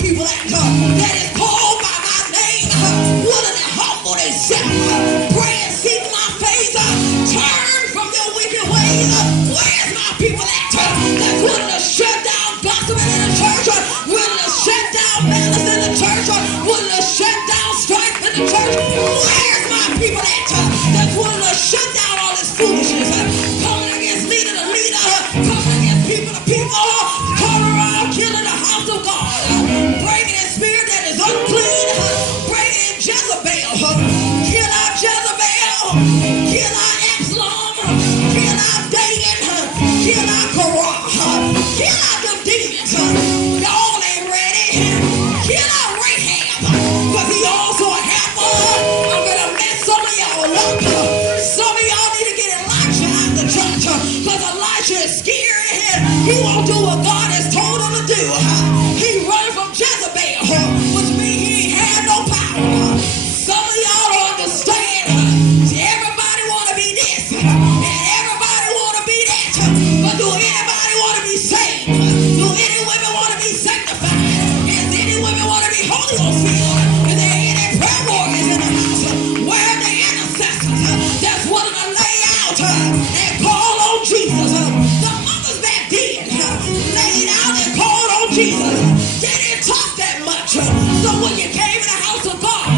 people that is called by my name, willing and humble themselves, pray and seek my face, turn from your wicked ways. Where's my people that's willing to shut down gossiping in the church, willing to shut down malice in the church, willing to shut down strife in the church? Where's my people that's willing to shut down all this foolishness, coming against leader to leader, coming against people to people, coming around killing the house of God, bringing in spirit that is unclean, bringing in Jezebel, kill out Jezebel, kill out Absalom, kill out David, kill out Korah, kill out them demons. Y'all ain't ready. Kill out Rahab, because he also a helper. I'm gonna mess some of y'all up. Some of y'all need to get Elijah out the church, because Elijah is scary. He won't do what God has told him to do. He running from Jezebel, which means he ain't had no power. Some of y'all don't understand. Everybody want to be this, and everybody want to be that. But do anybody want to be saved? Do any women want to be sanctified? Is any women want to be Holy Ghost filled? Is there any prayer warriors in the house? Where are the intercessors that's willing to lay out and call on Jesus? The mothers back then laid out and called on Jesus. They didn't talk that much. So when you came in the house of God,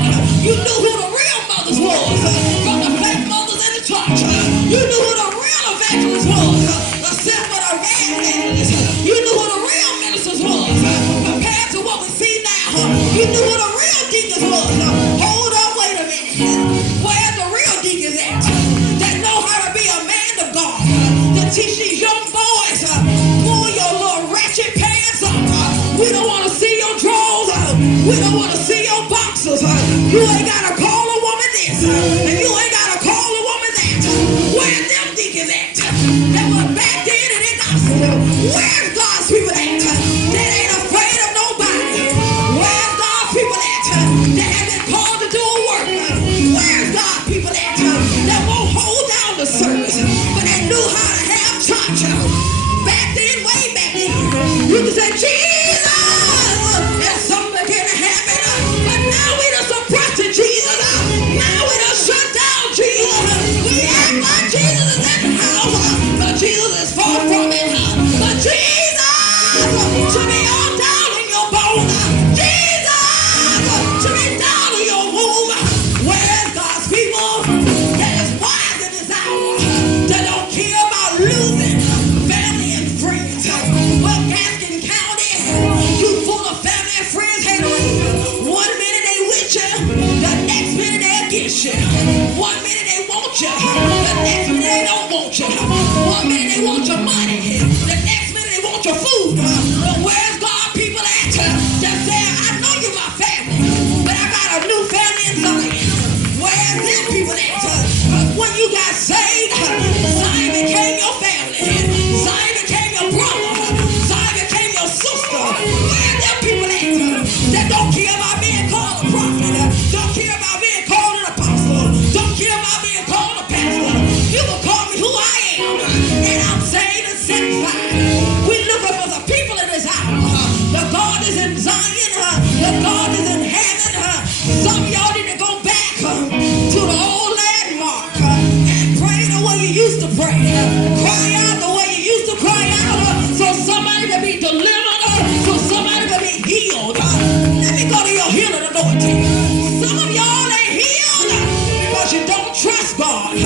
you knew who the real mothers was from the fake mothers in the church. You knew who the real evangelists was, except for the bad evangelists. You knew who the real ministers was, compared to what we see now. You knew who the real deacons was. Hold up, wait a minute. Where's the real deacons at? That know how to be a man of God, to teach these young boys, pull your little ratchet pants up. We don't want to see your drawers. We don't want to see your boxers. You ain't got to call a woman this, and you ain't got to call a woman that. Where them deacons at? That was back then in the gospel. Where's God's people at? That ain't afraid of nobody. Where's God's people at? That have been called to do a work. Where's God's people at? That won't hold down the service, but they knew how to have church. Back then, way back then, you can say Jesus, and something can happen. But now we done suppressed Jesus. Now we done shut down Jesus. We act like Jesus is in the house, but Jesus is far from it. But Jesus should be all down in your bones. Jesus should be down in your womb. Where's God's people that is wise in this hour, that don't care about losing family and friends? Well, Gaskin County, you full of family and friends haters. 1 minute they with you, the next minute they against you. 1 minute they want you, the next minute they don't want you. 1 minute they want your money, the next minute they want your food. But where's God people at that say, I know you're my family, but I got a new family in Zion? Where's them people at? When you got saved, Zion became your family. Zion became your brother. Zion became your sister. Where's them people at that don't care about being called a prophet, don't care about being called an apostle, don't care about being called a pastor? You can call me who I am, and I'm saved and sanctified. We looking for the people in this hour. The God is in Zion. The God is in heaven. Some of y'all need to go back to the old landmark and pray the way you used to pray. Cry out the way you used to cry out, so somebody can be delivered, so somebody can be healed. Let me go to your healing anointing. Some of y'all ain't healed because you don't trust God.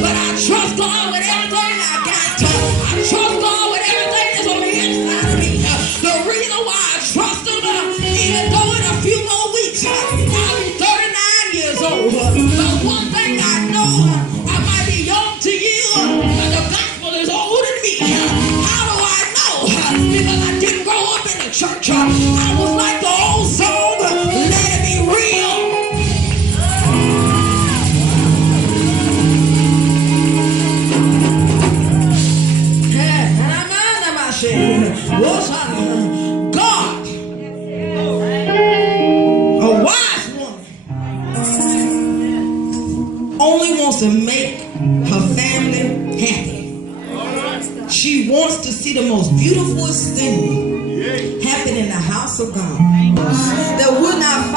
But I trust God with everything I got. I trust God with everything that's on the inside of me. The reason why I trust Him, even though in a few more weeks I'll be 39 years old. But one thing I know, I might be young to you, but the gospel is old in me. How do I know? Because I didn't grow up in the church. I was like the old song, let it be real. God, a wise woman, only wants to make her family happy. She wants to see the most beautiful thing happen in the house house of God, that would not